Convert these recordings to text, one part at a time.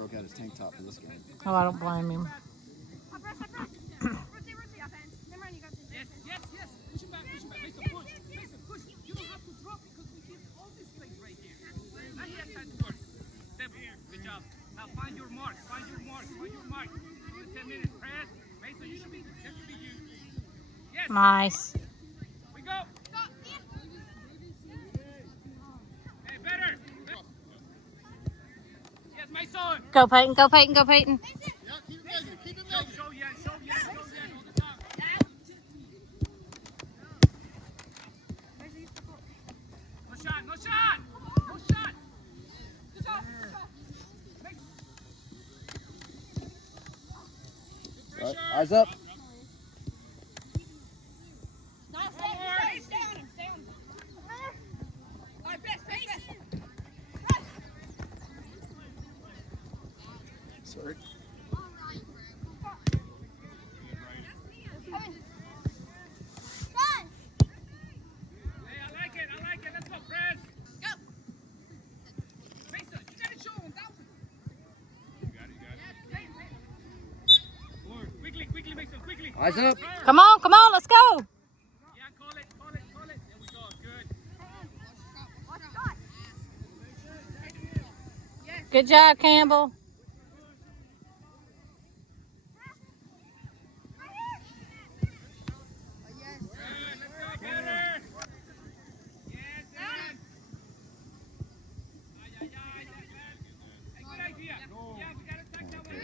broke out his tank top for this game. Oh, I don't blame him. Yes, yes, yes. Push him back, push him back. Mason, push. Mason, push. You don't have to drop because we give all this space right here. Now he has time to work. Step here. Good job. Now find your mark. Find your mark. Find your mark. 10 minutes. Press. Mason, you should be. That should be you. Yes. Nice. We go. Hey, better. Yes, Mason. Go, Peyton. Go, Peyton. Go, Peyton. Show, yeah, show, yeah, show, yeah. All the time. No shot, no shot. No shot. Good job. Right, eyes up. Sorry. Hey, I like it. I like it. Let's go, press. Go. Mason, you gotta show him that one. You got it, Forward. Quickly, quickly, Mason, quickly. Eyes up. Come on, let's go. Yeah, call it, call it, call it. There we go. Good. Good job, Campbell. Let's go, better. Yes, man. Ay, ay, ay. Hey, good idea. Yeah, we gotta attack that way.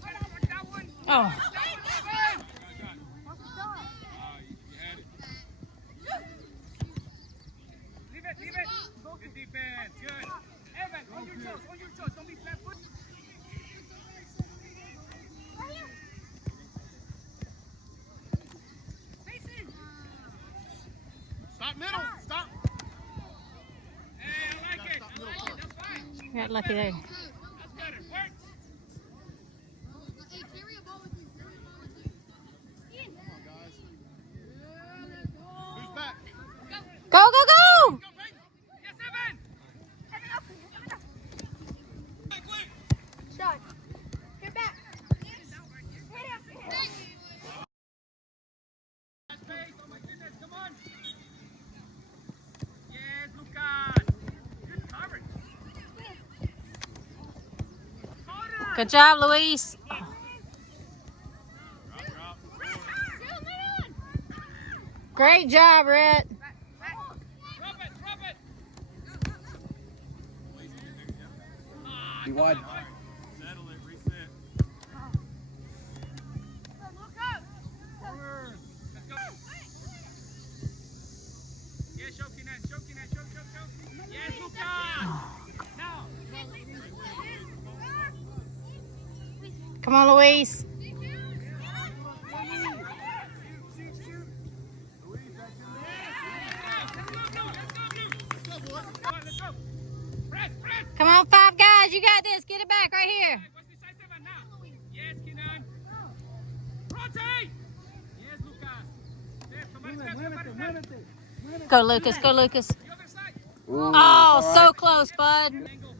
What about that one? Oh, Leave it, leave it. Good defense, good. Evan, on your toes, don't be flat foot. Mason. Stop middle. Stop. Hey, I like it. That's fine. you got lucky there. That's better. Work. Who's back? Go, go, go. Go, Peyton. Yes, Evan. Space. Oh my goodness, come on. Yes, Lucas. Good coverage. Carter. Good job, Luis. Great job, Rhett. Drop it, drop it. Be wide. Settle it. Reset. Let's go. Yeah, show Kenan, show. Yes, Lucas. Now. Come on, Luis. Let's go. Press. Come on, 5 guys. You got this. Get it back right here. What's decisive and now? Yes, Kenan. Rotate. Yes, Lucas. There, somebody step. Go, Lucas. Go, Lucas. The other side. Ooh, Oh, all so right. close, bud. Angle.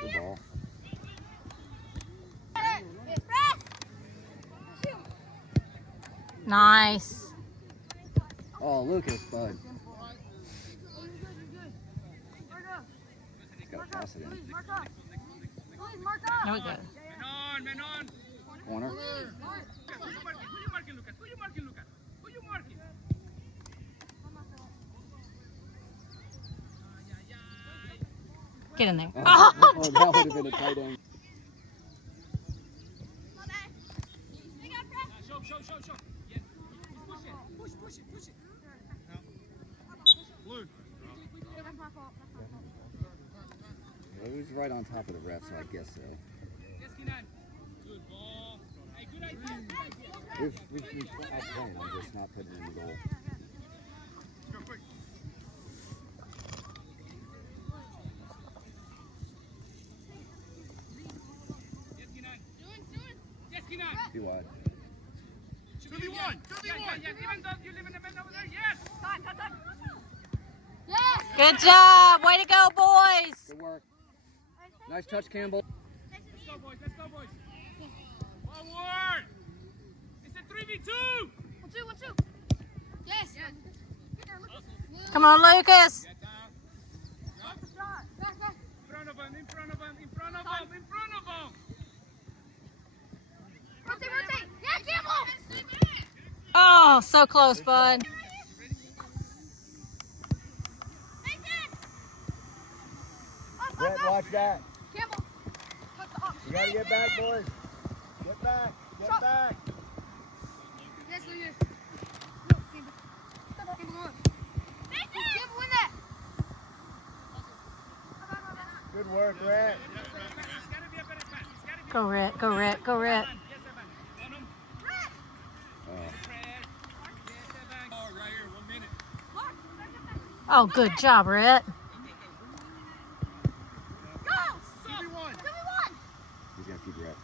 Good ball. Nice. Oh, Lucas, bud. He's got to pass it in. There we go. Men on. Corner. Who you marking, Lucas? Who you marking? Get in there. Oh, Oh, that would have been a tight end. Show. Yes. Push it. Blue. He was right on top of the ref, so I guess so. Yes, Kenan. Good ball. Hey, good idea. We've been playing. I'm just not putting it in the goal. Go quick. Yes, Kenan. Be wide. Should be wide. Yes, even though you live in the middle over there, yes. Good job. Way to go, boys. Good work. Nice touch, Campbell. Let's go, boys. Let's go, boys. Forward. It's a 3v2. 1-2. Yes. Come on, Lucas. Get down. In front of him, in front of him, in front of him, in front of him. Rotate. Yeah, Campbell. Oh, so close, bud. Brett, watch that. Campbell. You gotta get back, boys. Get back. Get back. Yes, Lucas. Campbell on. Campbell, win that. Good work, Brett. It's gotta be a better pass. It's gotta be Go, Rhett. Go, Rhett. Go, Rhett. Yes, Evan. On him. Press. Yes, Evan. Oh, right here. 1 minute. Oh, good job, Rhett. He's gonna feed Rhett.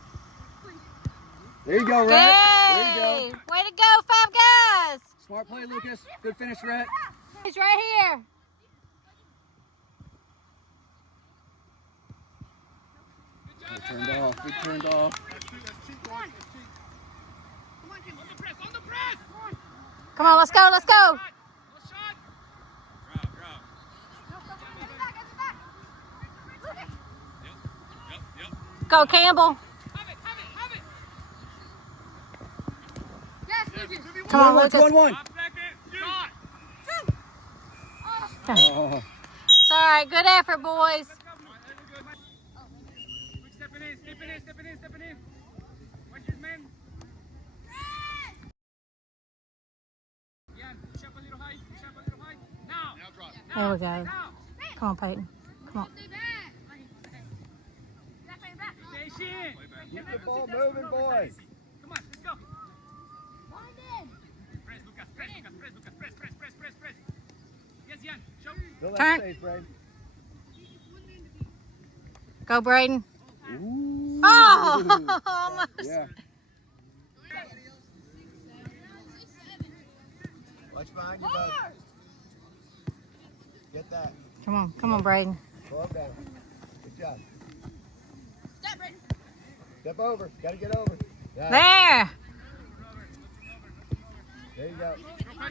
There you go, Rhett. There you Hey, go. way to go, 5 guys. Smart play, Lucas. Good finish, Rhett. He's right here. We turned off. We turned off. On the press. On the press. Come on, let's go. Let's go. No shot. Go, Campbell. Have it. Yes, Lucas. Come on, 1-1, Lucas. 2-on-1. 5 seconds. Shot. Oh, It's all right. Good effort, boys. Quick stepping in. Watch his man. Yan, push up a little high. Now. Now drop. There we go. Now. Come on, Peyton. Come on. Stay back. Station. Keep the ball moving, boys. Come on, let's go. Press, Lucas. Press. Yes, Yan. Show. Don't Turn. let safe, Brad. Go, Braden. Ooh. Oh, almost. Yeah. Watch behind you, bud. Get that. Come on, Braden. Slow down. Good job. Step, Braden. Step over. Gotta get over. Yeah. There. There you go.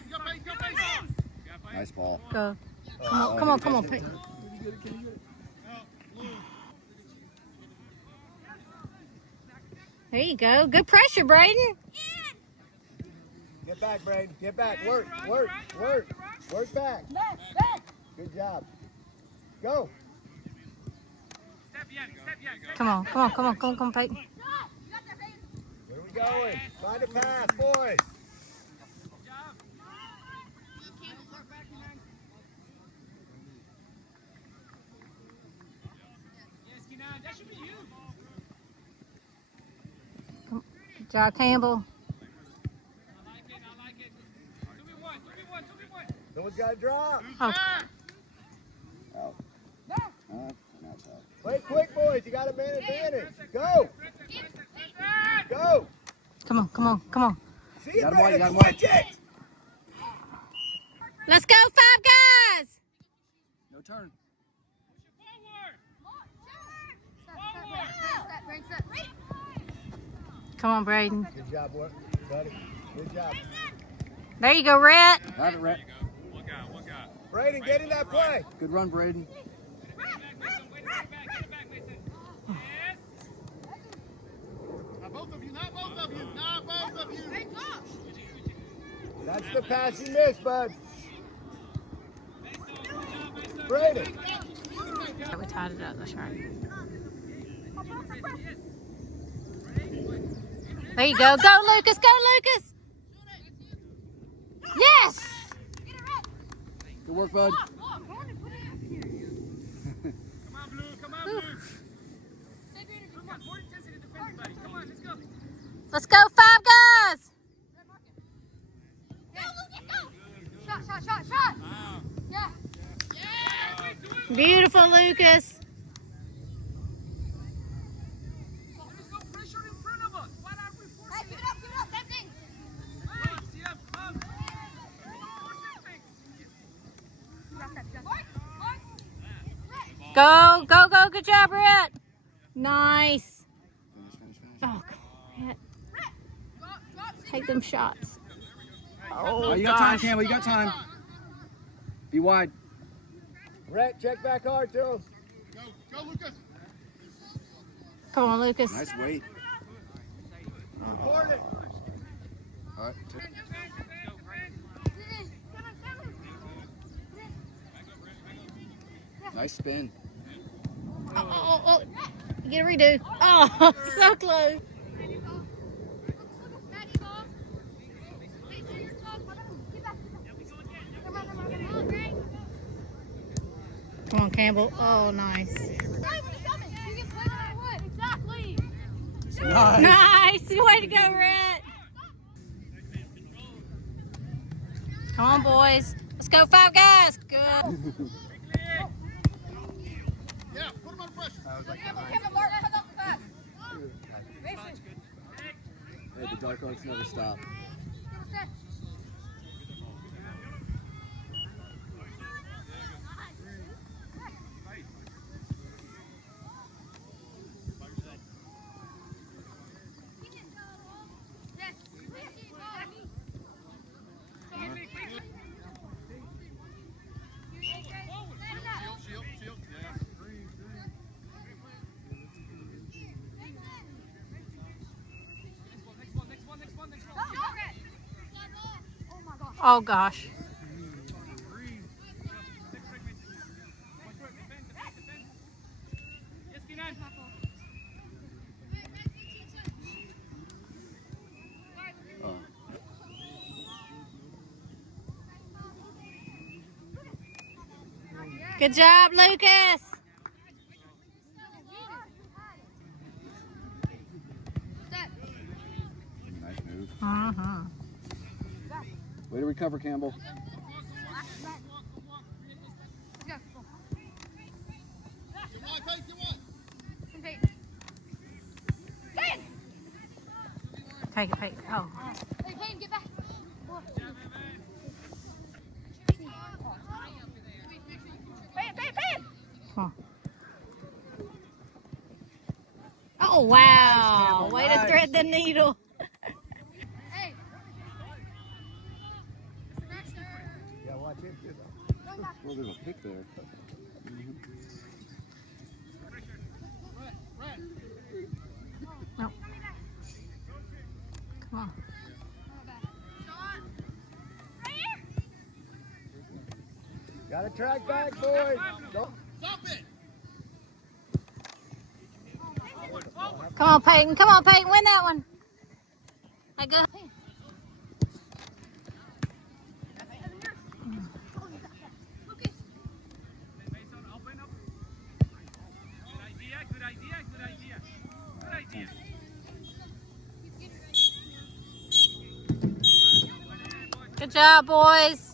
Go, Peyton. Nice ball. Go. Come on, Peyton. There you go. Good pressure, Braden. Get back, Braden. Get back. Work back. Good job. Go. Step, Yan. Come on, Peyton. Where are we going? Find a pass, boys. Good job. Yes, Kenan. That should be you. Good job, Campbell. I like it. 2v1. Someone's got to drop. Oh, Out. That's out. Play quick, boys. You got a man advantage. Go. Press it. Go. come on. See it, Got him wide, Brandon. got him wide. Switch it. Let's go, 5 guys. No turn. Come on, Braden. Good job, work, buddy. Good job. There you go, Rhett. Have it, Rhett. One guy. Braden, get in that play. Good run, Braden. Not both of you. That's the pass you missed, bud. Braden. We tied it up. That's right. There you go. Go, Lucas. Yes. Good work, bud. Come on, Blue. More intensity defensive, buddy. Come on, let's go. Let's go, 5 guys. Shot. Yeah. Beautiful, Lucas. There's no pressure in front of us. What are we forcing? Hey, give it up. Same thing. Go, go, go. Good job, Brett. Nice. Oh, Brett. Take them shots. Oh, you got time, Campbell. You got time. Be wide. Rhett, check back hard to him. Go, Lucas. Come on, Lucas. Nice weight. Cord it. All right. Nice spin. Oh. You get a redo. Oh, so close. Come on, Campbell. Oh, nice. Exactly. Nice. Nice. Way to go, Rhett. Come on, boys. Let's go, 5 guys. Good. Yeah, put him under pressure. Hey, the dark arts never stop. Shield, shield. Yeah. Oh, gosh. Oh. Good job, Lucas. Nice move. Uh-huh. Way to recover, Campbell. Take it. Oh. Hey, Payne, get back. Payne. Come on. Oh, wow. Campbell, Way to nice. thread the needle. Hey. Yeah, watch him too, though. Well, there's a pick there. No. Come on. Got to track back, boys. Don't. Stop it. Come on, Peyton. Come on, Peyton. Win that one. I go. Good job, boys.